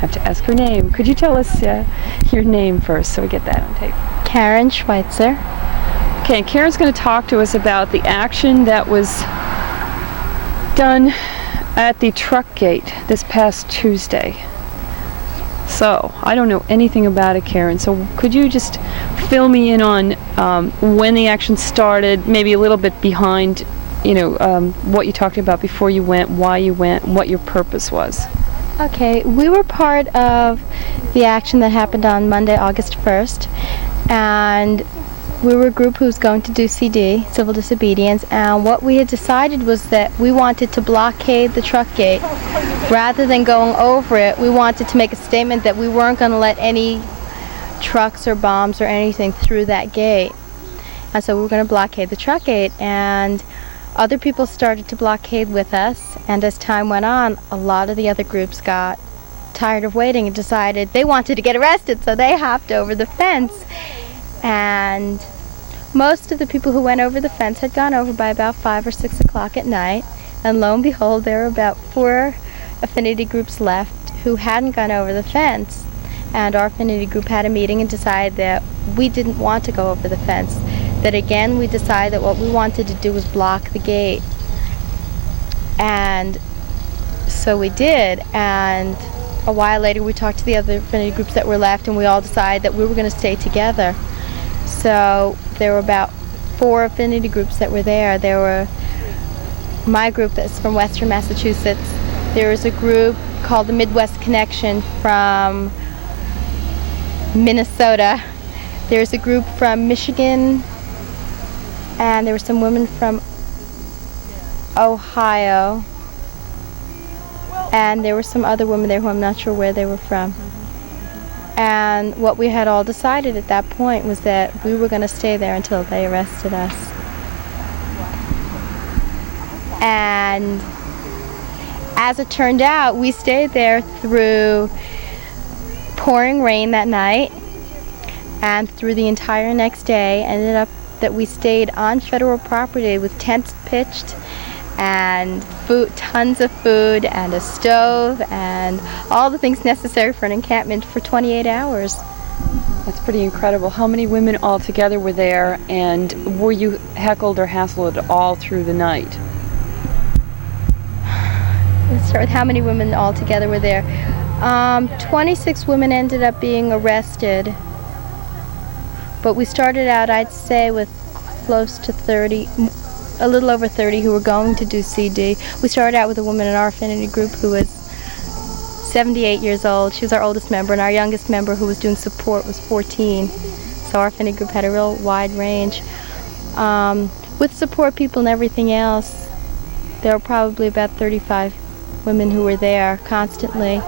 have to ask her name. Could you tell us your name first so we get that on tape? Karen Schweitzer. Okay, Karen's going to talk to us about the action that was done at the truck gate this past Tuesday. So, I don't know anything about it, Karen, so could you just fill me in on when the action started, maybe a little bit behind, what you talked about before you went, why you went, what your purpose was? Okay, we were part of the action that happened on Monday, August 1st, and we were a group who was going to do CD, civil disobedience, and what we had decided was that we wanted to blockade the truck gate. Rather than going over it, we wanted to make a statement that we weren't going to let any trucks or bombs or anything through that gate. And so we were going to blockade the truck gate, and other people started to blockade with us, and as time went on, a lot of the other groups got tired of waiting and decided they wanted to get arrested, so they hopped over the fence. And most of the people who went over the fence had gone over by about 5 or 6 o'clock at night, and lo and behold, there were about 4 affinity groups left who hadn't gone over the fence. And our affinity group had a meeting and decided that we didn't want to go over the fence. That again, we decided that what we wanted to do was block the gate. And so we did, and a while later we talked to the other affinity groups that were left, and we all decided that we were going to stay together. So there were about 4 affinity groups that were there. There were my group that's from Western Massachusetts. There was a group called the Midwest Connection from Minnesota. There's a group from Michigan, and there were some women from Ohio, and there were some other women there who I'm not sure where they were from. And what we had all decided at that point was that we were going to stay there until they arrested us. And as it turned out, we stayed there through pouring rain that night and through the entire next day. Ended up that we stayed on federal property with tents pitched and food, tons of food and a stove and all the things necessary for an encampment for 28 hours. That's pretty incredible. How many women altogether were there, and were you heckled or hassled at all through the night? Let's start with how many women altogether were there. 26 women ended up being arrested, but we started out, I'd say, with close to 30, a little over 30 who were going to do CD. We started out with a woman in our affinity group who was 78 years old. She was our oldest member, and our youngest member who was doing support was 14. So our affinity group had a real wide range. With support people and everything else, there were probably about 35 women who were there constantly.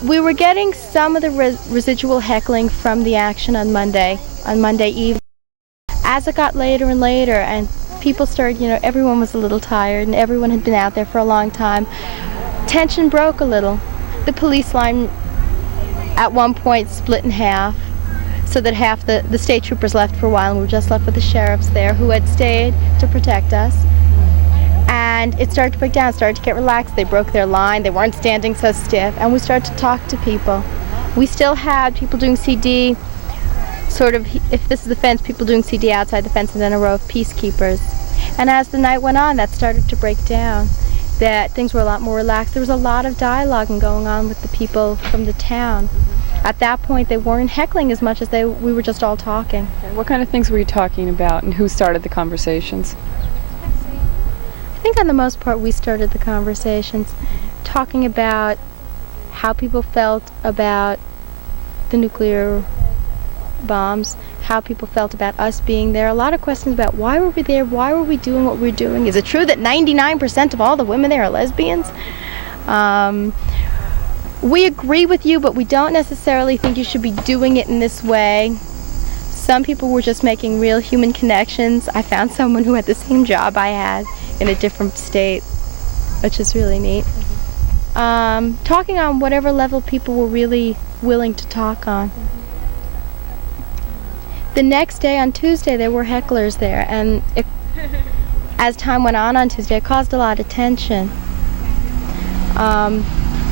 We were getting some of the residual heckling from the action on Monday evening. As it got later and later, and people started, everyone was a little tired, and everyone had been out there for a long time, tension broke a little. The police line at one point split in half, so that half the state troopers left for a while, and we were just left with the sheriffs there who had stayed to protect us. And it started to break down, started to get relaxed. They broke their line, they weren't standing so stiff, and we started to talk to people. We still had people doing CD, sort of, if this is the fence, people doing CD outside the fence, and then a row of peacekeepers. And as the night went on, that started to break down, that things were a lot more relaxed. There was a lot of dialoguing going on with the people from the town. At that point, they weren't heckling as much as we were just all talking. What kind of things were you talking about, and who started the conversations? I think on the most part we started the conversations talking about how people felt about the nuclear bombs, how people felt about us being there. A lot of questions about why were we there, why were we doing what we're doing. Is it true that 99% of all the women there are lesbians? We agree with you, but we don't necessarily think you should be doing it in this way. Some people were just making real human connections. I found someone who had the same job I had in a different state, which is really neat. Talking on whatever level people were really willing to talk on. The next day, on Tuesday, there were hecklers there, and as time went on Tuesday, it caused a lot of tension.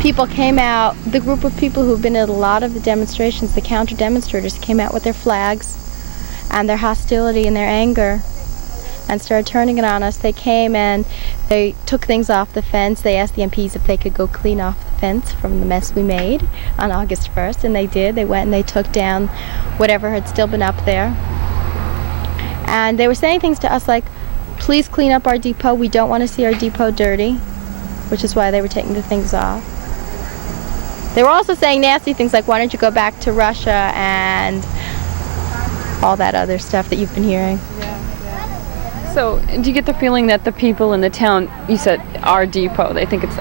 People came out, the group of people who've been at a lot of the demonstrations, the counter demonstrators, came out with their flags and their hostility and their anger and started turning it on us. They came and they took things off the fence. They asked the MPs if they could go clean off the fence from the mess we made on August 1st, and they did. They went and they took down whatever had still been up there. And they were saying things to us like, please clean up our depot. We don't want to see our depot dirty, which is why they were taking the things off. They were also saying nasty things like, why don't you go back to Russia, and all that other stuff that you've been hearing. So, do you get the feeling that the people in the town, you said our depot, they think it's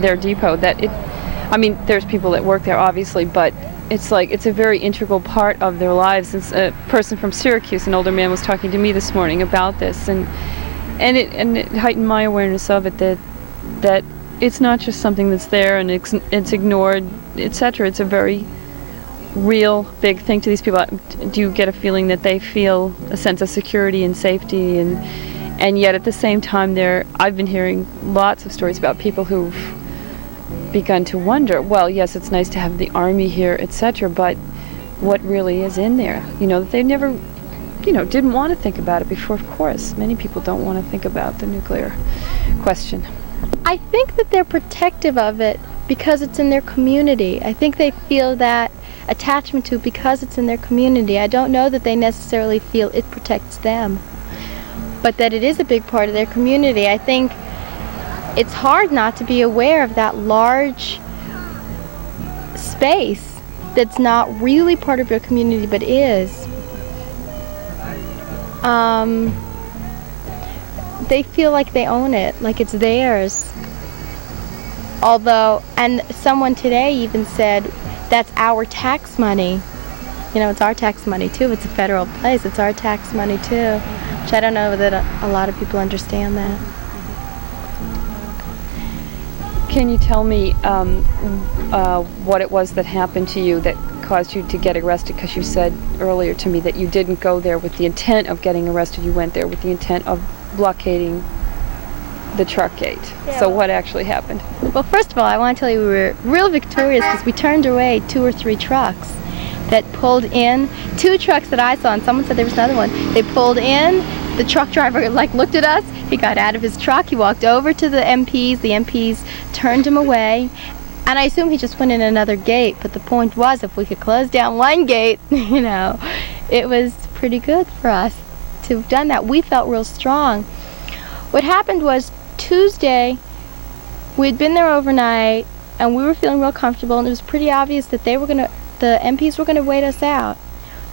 their depot, that it, I mean, there's people that work there obviously, but it's like it's a very integral part of their lives. It's a person from Syracuse, an older man, was talking to me this morning about this, and it heightened my awareness of it, that it's not just something that's there and it's ignored, etc. It's a very real big thing to these people. Do you get a feeling that they feel a sense of security and safety, and yet at the same time I've been hearing lots of stories about people who've begun to wonder, well, yes, it's nice to have the army here, etc., but what really is in there? You know, they never, didn't want to think about it before. Of course, many people don't want to think about the nuclear question. I think that they're protective of it because it's in their community. I think they feel that attachment to it because it's in their community. I don't know that they necessarily feel it protects them, but that it is a big part of their community. I think it's hard not to be aware of that large space that's not really part of your community but is. They feel like they own it, like it's theirs. Although, and someone today even said, that's our tax money. It's our tax money too. It's a federal place. It's our tax money too. Which I don't know that a lot of people understand that. Can you tell me what it was that happened to you that caused you to get arrested? Because you said earlier to me that you didn't go there with the intent of getting arrested. You went there with the intent of blockading the truck gate. Yeah. So what actually happened? Well, first of all, I want to tell you we were real victorious because we turned away 2 or 3 trucks that pulled in. 2 trucks that I saw, and someone said there was another one. They pulled in. The truck driver looked at us. He got out of his truck. He walked over to the MPs. The MPs turned him away. And I assume he just went in another gate. But the point was, if we could close down one gate, it was pretty good for us to have done that. We felt real strong. What happened was Tuesday, we'd been there overnight, and we were feeling real comfortable, and it was pretty obvious that the MPs were going to wait us out,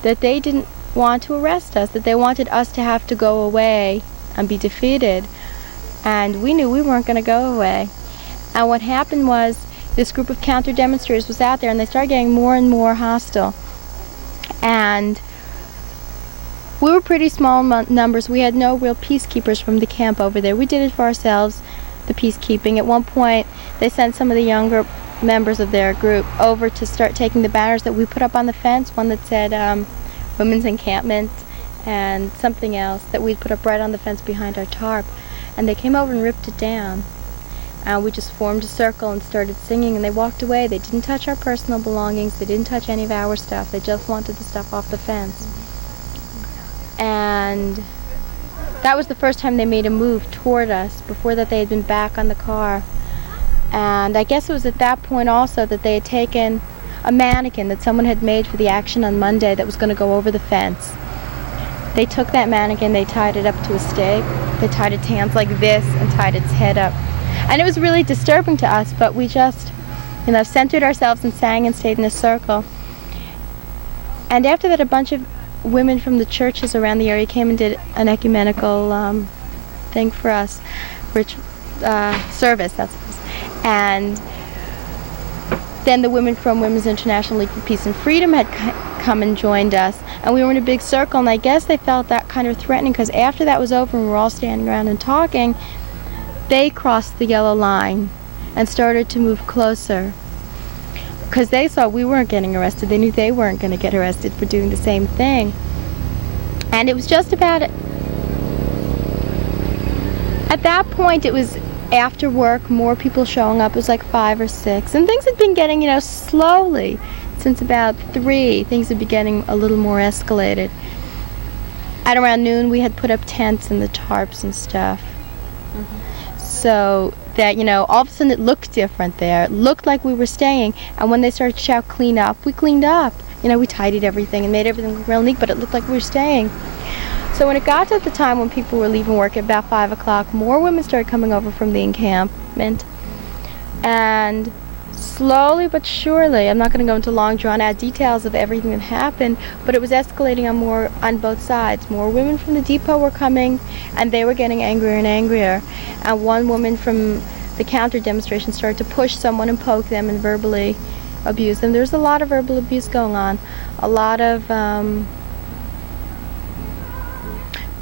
that they didn't want to arrest us, that they wanted us to have to go away and be defeated, and we knew we weren't going to go away. And what happened was this group of counter demonstrators was out there, and they started getting more and more hostile, and we were pretty small numbers. We had no real peacekeepers from the camp over there. We did it for ourselves, the peacekeeping. At one point, they sent some of the younger members of their group over to start taking the banners that we put up on the fence, one that said Women's Encampment and something else that we'd put up right on the fence behind our tarp. And they came over and ripped it down. And we just formed a circle and started singing, and they walked away. They didn't touch our personal belongings. They didn't touch any of our stuff. They just wanted the stuff off the fence. And that was the first time they made a move toward us. Before that, they had been back on the car. And I guess it was at that point also that they had taken a mannequin that someone had made for the action on Monday that was going to go over the fence. They took that mannequin, they tied it up to a stake. They tied its hands like this and tied its head up. And it was really disturbing to us, but we just, centered ourselves and sang and stayed in a circle. And after that, a bunch of women from the churches around the area came and did an ecumenical thing for us, service, that's what it was. And then the women from Women's International League for Peace and Freedom had come and joined us, and we were in a big circle, and I guess they felt that kind of threatening, because after that was over and we were all standing around and talking, they crossed the yellow line and started to move closer, because they saw we weren't getting arrested. They knew they weren't going to get arrested for doing the same thing. And it was just about, at that point, it was after work, more people showing up. It was like 5 or 6. And things had been getting, slowly. Since about 3, things had been getting a little more escalated. At around noon, we had put up tents and the tarps and stuff. So that, all of a sudden it looked different there. It looked like we were staying. And when they started to shout, clean up, we cleaned up. We tidied everything and made everything real neat, but it looked like we were staying. So when it got to the time when people were leaving work at about 5 o'clock, more women started coming over from the encampment. And slowly but surely, I'm not going to go into long drawn-out details of everything that happened, but it was escalating on both sides. More women from the depot were coming, and they were getting angrier and angrier. And one woman from the counter demonstration started to push someone and poke them and verbally abuse them. There was a lot of verbal abuse going on, a lot of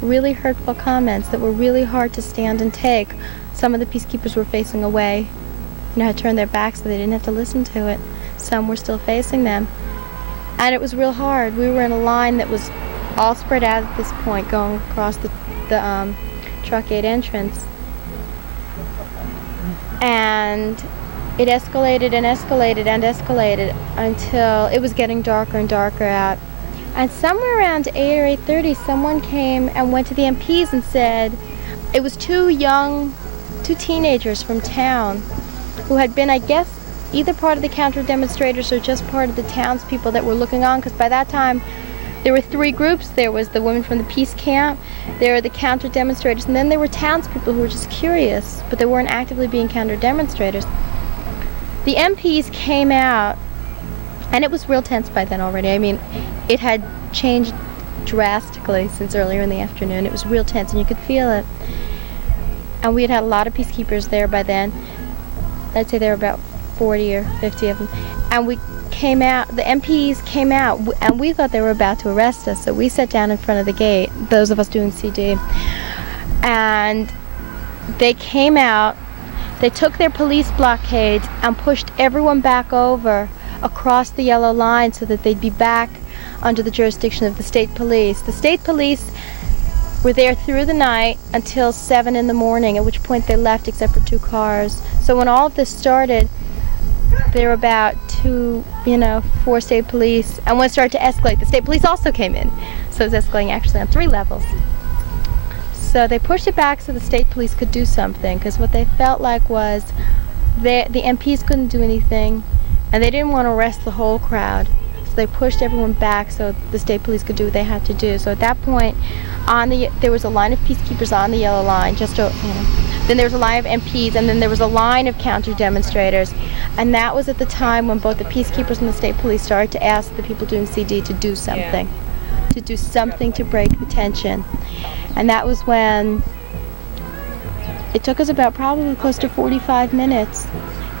really hurtful comments that were really hard to stand and take. Some of the peacekeepers were facing away, had turned their backs so they didn't have to listen to it. Some were still facing them. And it was real hard. We were in a line that was all spread out at this point, going across the truck gate entrance. And it escalated and escalated and escalated until it was getting darker and darker out. And somewhere around 8 or 8:30, someone came and went to the MPs and said, it was two teenagers from town who had been, I guess, either part of the counter demonstrators or just part of the townspeople that were looking on, because by that time there were 3 groups. There was the women from the peace camp, there were the counter demonstrators, and then there were townspeople who were just curious, but they weren't actively being counter demonstrators. The MPs came out, and it was real tense by then already. I mean, it had changed drastically since earlier in the afternoon. It was real tense, and you could feel it. And we had had a lot of peacekeepers there by then. I'd say there were about 40 or 50 of them. And we came out, the MPs came out, and we thought they were about to arrest us. So we sat down in front of the gate, those of us doing CD. And they came out, they took their police blockades and pushed everyone back over across the yellow line so that they'd be back under the jurisdiction of the state police. The state police were there through the night until 7 in the morning, at which point they left except for 2 cars. So when all of this started, there were about 4 state police, and when it started to escalate, the state police also came in. So it was escalating actually on 3 levels. So they pushed it back so the state police could do something, because what they felt like was the MPs couldn't do anything, and they didn't want to arrest the whole crowd. So they pushed everyone back so the state police could do what they had to do. So at that point, there was a line of peacekeepers on the yellow line, then there was a line of MPs, and then there was a line of counter demonstrators. And that was at the time when both the peacekeepers and the state police started to ask the people doing CD to do something, to do something to break the tension. And that was when it took us about probably close to 45 minutes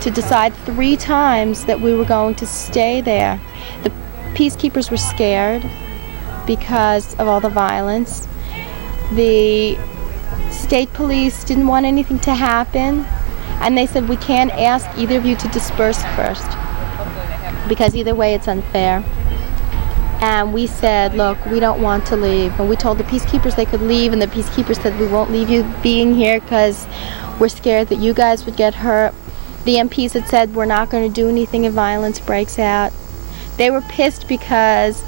to decide 3 times that we were going to stay there. The peacekeepers were scared because of all the violence. The state police didn't want anything to happen, and they said, we can't ask either of you to disperse first, because either way it's unfair. And we said, look, we don't want to leave. And we told the peacekeepers they could leave, and the peacekeepers said, we won't leave you being here because we're scared that you guys would get hurt. The MPs had said, we're not going to do anything if violence breaks out. They were pissed because,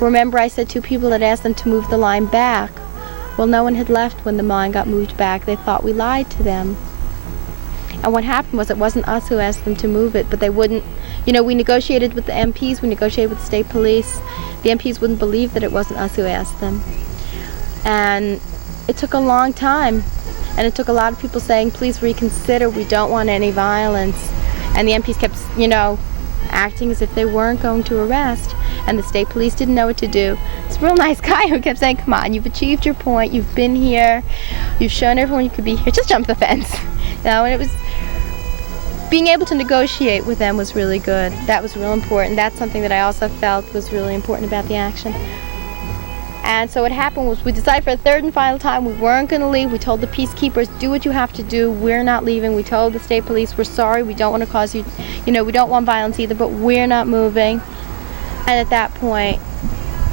remember I said 2 people had asked them to move the line back. Well, no one had left when the line got moved back. They thought we lied to them. And what happened was, it wasn't us who asked them to move it, but they wouldn't. We negotiated with the MPs, we negotiated with the state police. The MPs wouldn't believe that it wasn't us who asked them. And it took a long time. And it took a lot of people saying, please reconsider, we don't want any violence. And the MPs kept, acting as if they weren't going to arrest. And the state police didn't know what to do. This real nice guy who kept saying, come on, you've achieved your point, you've been here, you've shown everyone you could be here, just jump the fence. And it was, being able to negotiate with them was really good. That was real important. That's something that I also felt was really important about the action. And so what happened was, we decided for a 3rd and final time we weren't going to leave. We told the peacekeepers, do what you have to do, we're not leaving. We told the state police, we're sorry, we don't want to cause you, we don't want violence either, but we're not moving. And at that point,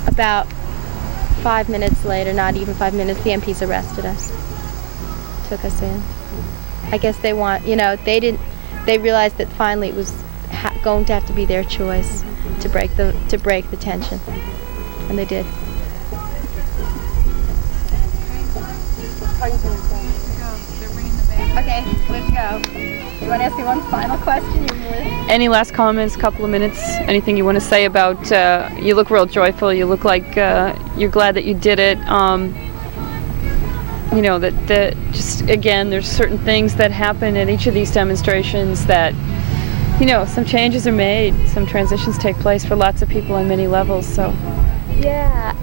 about 5 minutes later, not even 5 minutes, the MPs arrested us, took us in. I guess they want, they realized that finally it was going to have to be their choice to break the tension, and they did. Okay, let's go. You want to ask me one final question? Any last comments? Couple of minutes? Anything you want to say about? You look real joyful. You look like you're glad that you did it. That just again, there's certain things that happen at each of these demonstrations that, some changes are made, some transitions take place for lots of people on many levels. So. Yeah,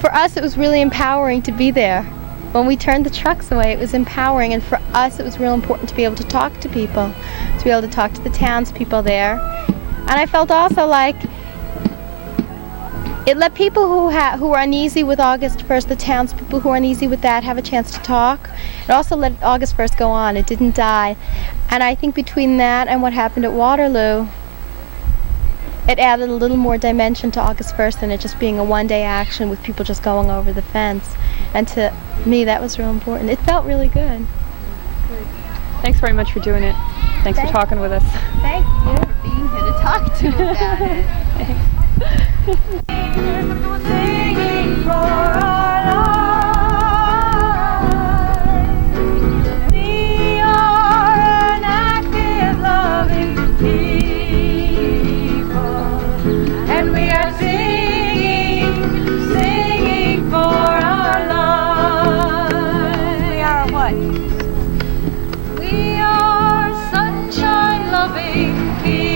for us it was really empowering to be there. When we turned the trucks away, it was empowering, and for us it was real important to be able to talk to people, to be able to talk to the townspeople there. And I felt also like it let people who were uneasy with August 1st, the townspeople who were uneasy with that, have a chance to talk. It also let August 1st go on. It didn't die. And I think between that and what happened at Waterloo, it added a little more dimension to August 1st than it just being a one-day action with people just going over the fence. And to me, that was real important. It felt really good. Thanks very much for doing it. Thanks for talking with us. Thank you for being here to talk to me about it. Singing for our lives. We are an active, loving people, and we are singing for our lives. We are what? We are sunshine-loving people,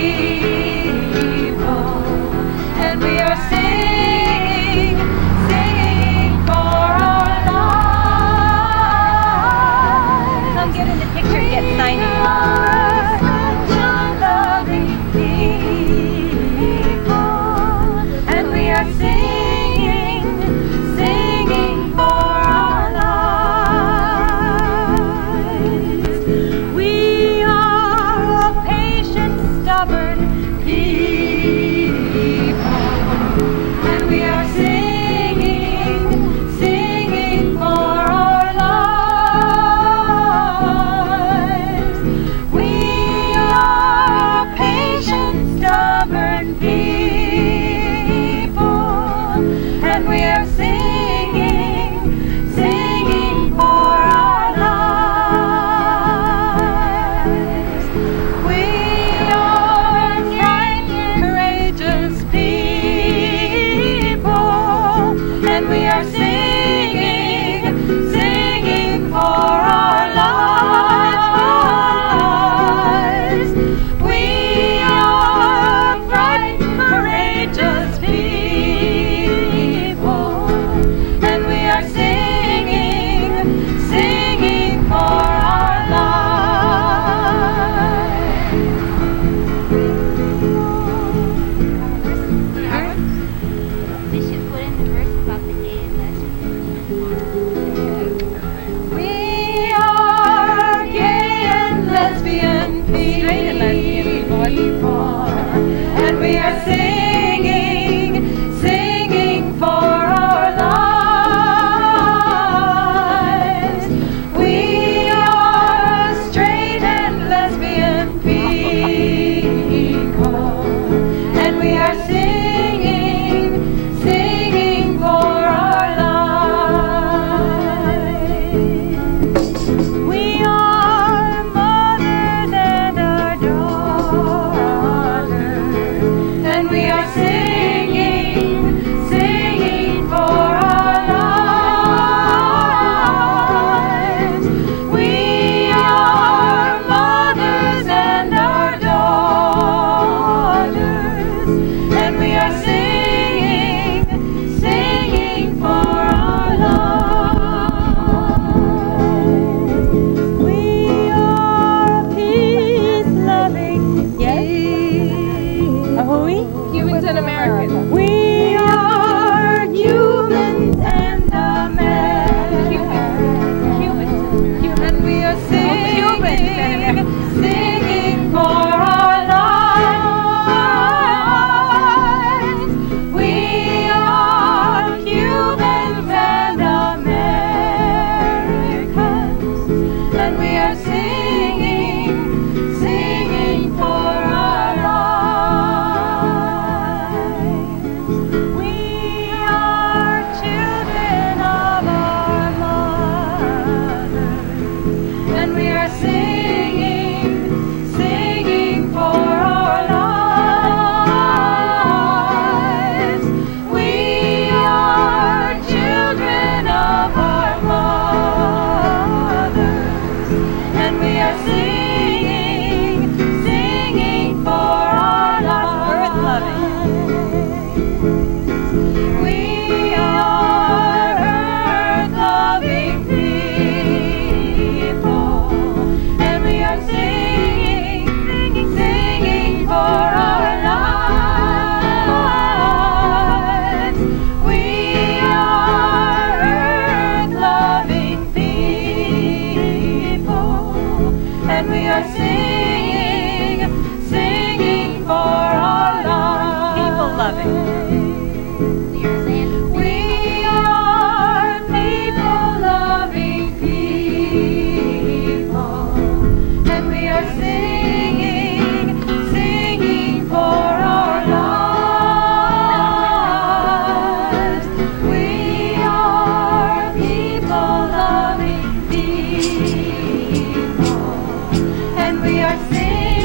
and we are singing are singing.